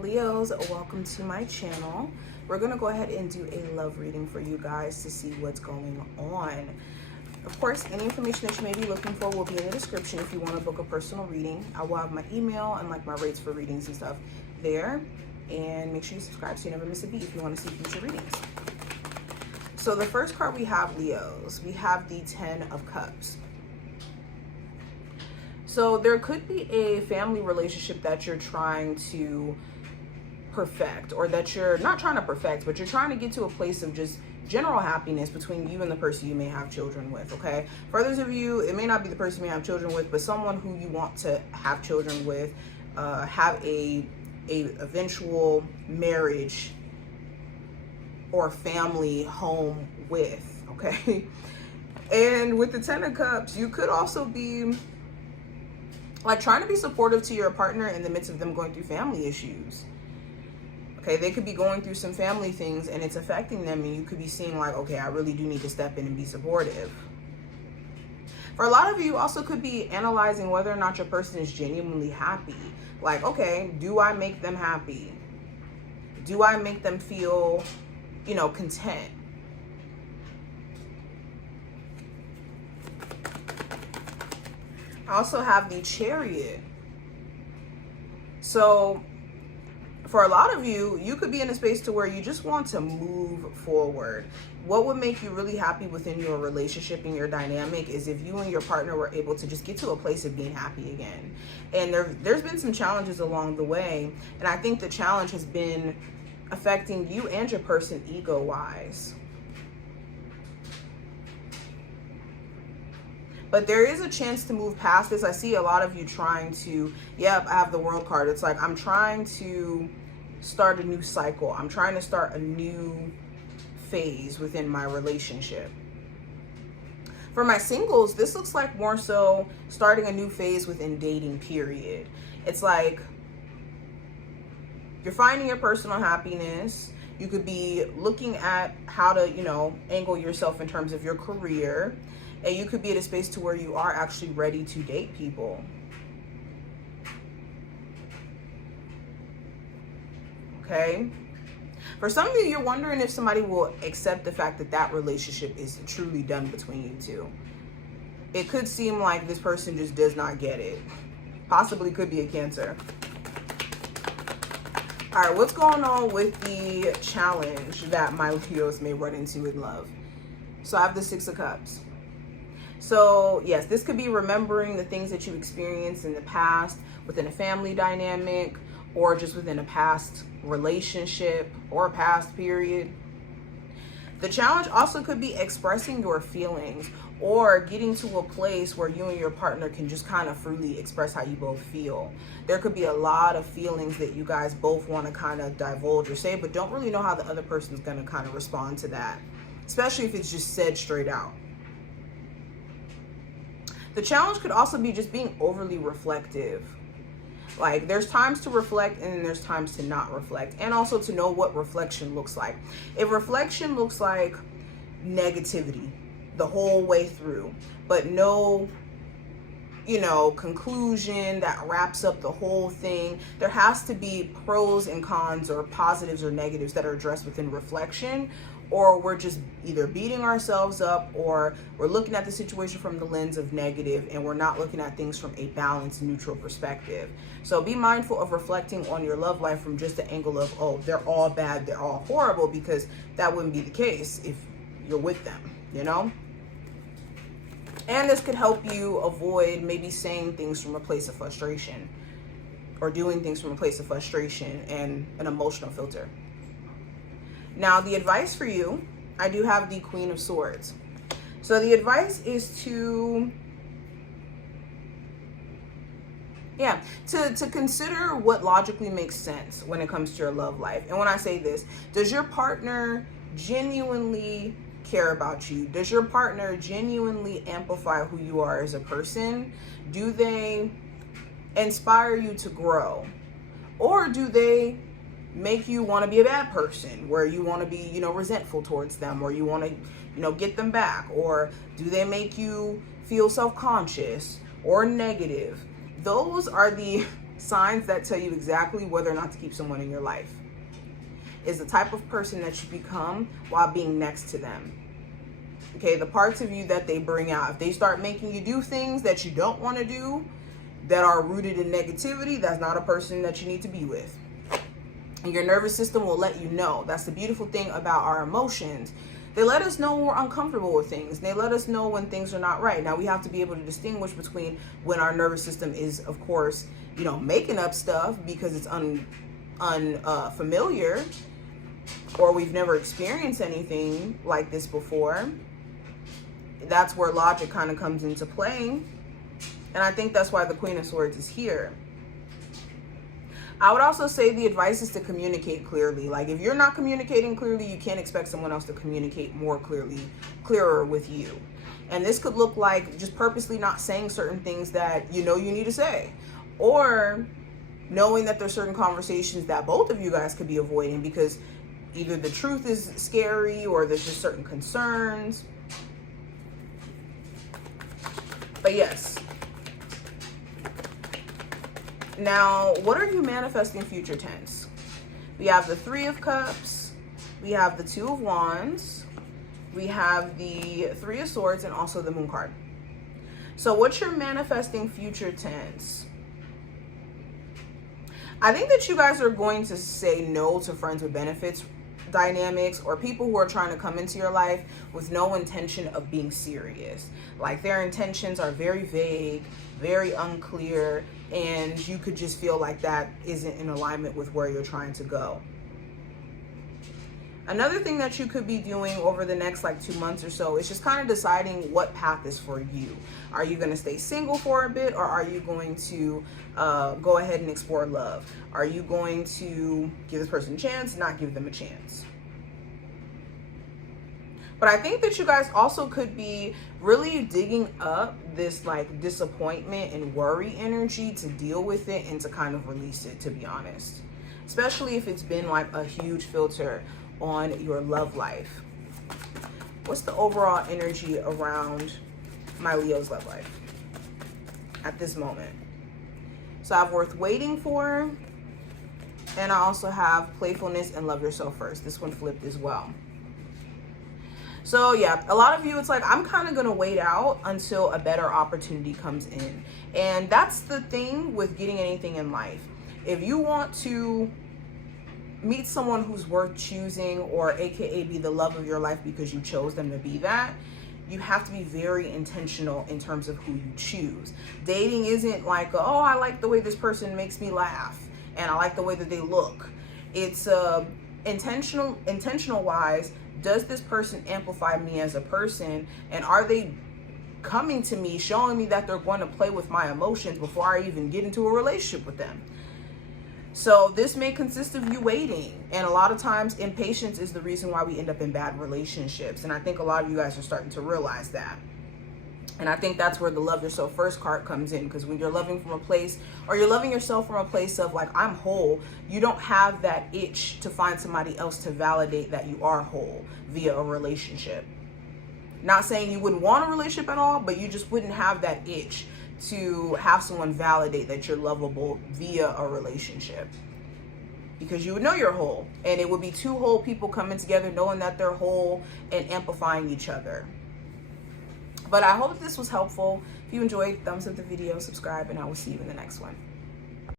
Leos, welcome to my channel. We're going to go ahead and do a love reading for you guys to see what's going on. Of course, any information that you may be looking for will be in the description if you want to book a personal reading. I will have my email and like my rates for readings and stuff there. And make sure you subscribe so you never miss a beat if you want to see future readings. So the first card we have, Leos, we have the 10 of Cups. So there could be a family relationship that you're trying to perfect, or that you're not trying to perfect, but you're trying to get to a place of just general happiness between you and the person you may have children with, okay? For others of you, it may not be the person you may have children with, but someone who you want to have children with, have a eventual marriage or family home with, okay? And with the 10 of Cups, you could also be like trying to be supportive to your partner in the midst of them going through family issues. Okay, they could be going through some family things and it's affecting them, and you could be seeing like, okay, I really do need to step in and be supportive. For a lot of you, also could be analyzing whether or not your person is genuinely happy. Like, okay, do I make them happy? Do I make them feel, content? I also have the Chariot. So for a lot of you, you could be in a space to where you just want to move forward. What would make you really happy within your relationship and your dynamic is if you and your partner were able to just get to a place of being happy again. And there's been some challenges along the way. And I think the challenge has been affecting you and your person ego-wise. But there is a chance to move past this. I see a lot of you trying to, I have the World card. It's like, I'm trying to start a new cycle. I'm trying to start a new phase within my relationship. For my singles, this looks like more so starting a new phase within dating, period. It's like you're finding your personal happiness. You could be looking at how to, angle yourself in terms of your career. And you could be at a space to where you are actually ready to date people. Okay? For some of you, you're wondering if somebody will accept the fact that that relationship is truly done between you two. It could seem like this person just does not get it. Possibly could be a Cancer. All right, what's going on with the challenge that my Leos may run into in love? So I have the 6 of Cups. So yes, this could be remembering the things that you experienced in the past within a family dynamic, or just within a past relationship or a past period. The challenge also could be expressing your feelings, or getting to a place where you and your partner can just kind of freely express how you both feel. There could be a lot of feelings that you guys both want to kind of divulge or say, but don't really know how the other person's going to kind of respond to that, especially if it's just said straight out. The challenge could also be just being overly reflective. Like, there's times to reflect and then there's times to not reflect, and also to know what reflection looks like. If reflection looks like negativity the whole way through, but no, conclusion that wraps up the whole thing, there has to be pros and cons, or positives or negatives that are addressed within reflection. Or we're just either beating ourselves up, or we're looking at the situation from the lens of negative, and we're not looking at things from a balanced, neutral perspective. So be mindful of reflecting on your love life from just the angle of, oh, they're all bad, they're all horrible, because that wouldn't be the case if you're with them, And this could help you avoid maybe saying things from a place of frustration, or doing things from a place of frustration and an emotional filter. Now, the advice for you, I do have the Queen of Swords. So the advice is to consider what logically makes sense when it comes to your love life. And when I say this, does your partner genuinely care about you? Does your partner genuinely amplify who you are as a person? Do they inspire you to grow? Or do they make you want to be a bad person, where you want to be, resentful towards them, or you want to, get them back? Or do they make you feel self-conscious or negative? Those are the signs that tell you exactly whether or not to keep someone in your life is the type of person that you become while being next to them. Okay, the parts of you that they bring out. If they start making you do things that you don't want to do, that are rooted in negativity, that's not a person that you need to be with. And your nervous system will let you know. That's the beautiful thing about our emotions. They let us know when we're uncomfortable with things. They let us know when things are not right. Now, we have to be able to distinguish between when our nervous system is, of course, making up stuff because it's unfamiliar, or we've never experienced anything like this before. That's where logic kind of comes into play. And I think that's why the Queen of Swords is here. I would also say the advice is to communicate clearly. Like, if you're not communicating clearly, you can't expect someone else to communicate clearer with you. And this could look like just purposely not saying certain things that you need to say, or knowing that there's certain conversations that both of you guys could be avoiding because either the truth is scary or there's just certain concerns. But yes. Now, what are you manifesting future tense? We have the Three of Cups, we have the Two of Wands, we have the Three of Swords, and also the Moon card. So what you're manifesting future tense? I think that you guys are going to say no to friends with benefits dynamics, or people who are trying to come into your life with no intention of being serious. Like, their intentions are very vague, very unclear, and you could just feel like that isn't in alignment with where you're trying to go. Another thing that you could be doing over the next 2 months or so is just kind of deciding what path is for you. Are you going to stay single for a bit, or are you going to go ahead and explore love? Are you going to give this person a chance, not give them a chance? But I think that you guys also could be really digging up this disappointment and worry energy to deal with it and to kind of release it, to be honest. Especially if it's been a huge filter on your love life. What's the overall energy around my Leo's love life at this moment? So I have worth waiting for, and I also have playfulness and love yourself first. This one flipped as well. So yeah, a lot of you, it's I'm kind of going to wait out until a better opportunity comes in. And that's the thing with getting anything in life. If you want to meet someone who's worth choosing, or AKA be the love of your life because you chose them to be that, you have to be very intentional in terms of who you choose. Dating isn't oh, I like the way this person makes me laugh and I like the way that they look. It's intentional wise. Does this person amplify me as a person, and are they coming to me showing me that they're going to play with my emotions before I even get into a relationship with them? So this may consist of you waiting, and a lot of times impatience is the reason why we end up in bad relationships, and I think a lot of you guys are starting to realize that. And I think that's where the love yourself first card comes in, because when you're loving from a place, or you're loving yourself from a place of I'm whole, you don't have that itch to find somebody else to validate that you are whole via a relationship. Not saying you wouldn't want a relationship at all, but you just wouldn't have that itch to have someone validate that you're lovable via a relationship, because you would know you're whole, and it would be two whole people coming together knowing that they're whole and amplifying each other. But I hope this was helpful. If you enjoyed, thumbs up the video, subscribe, and I will see you in the next one.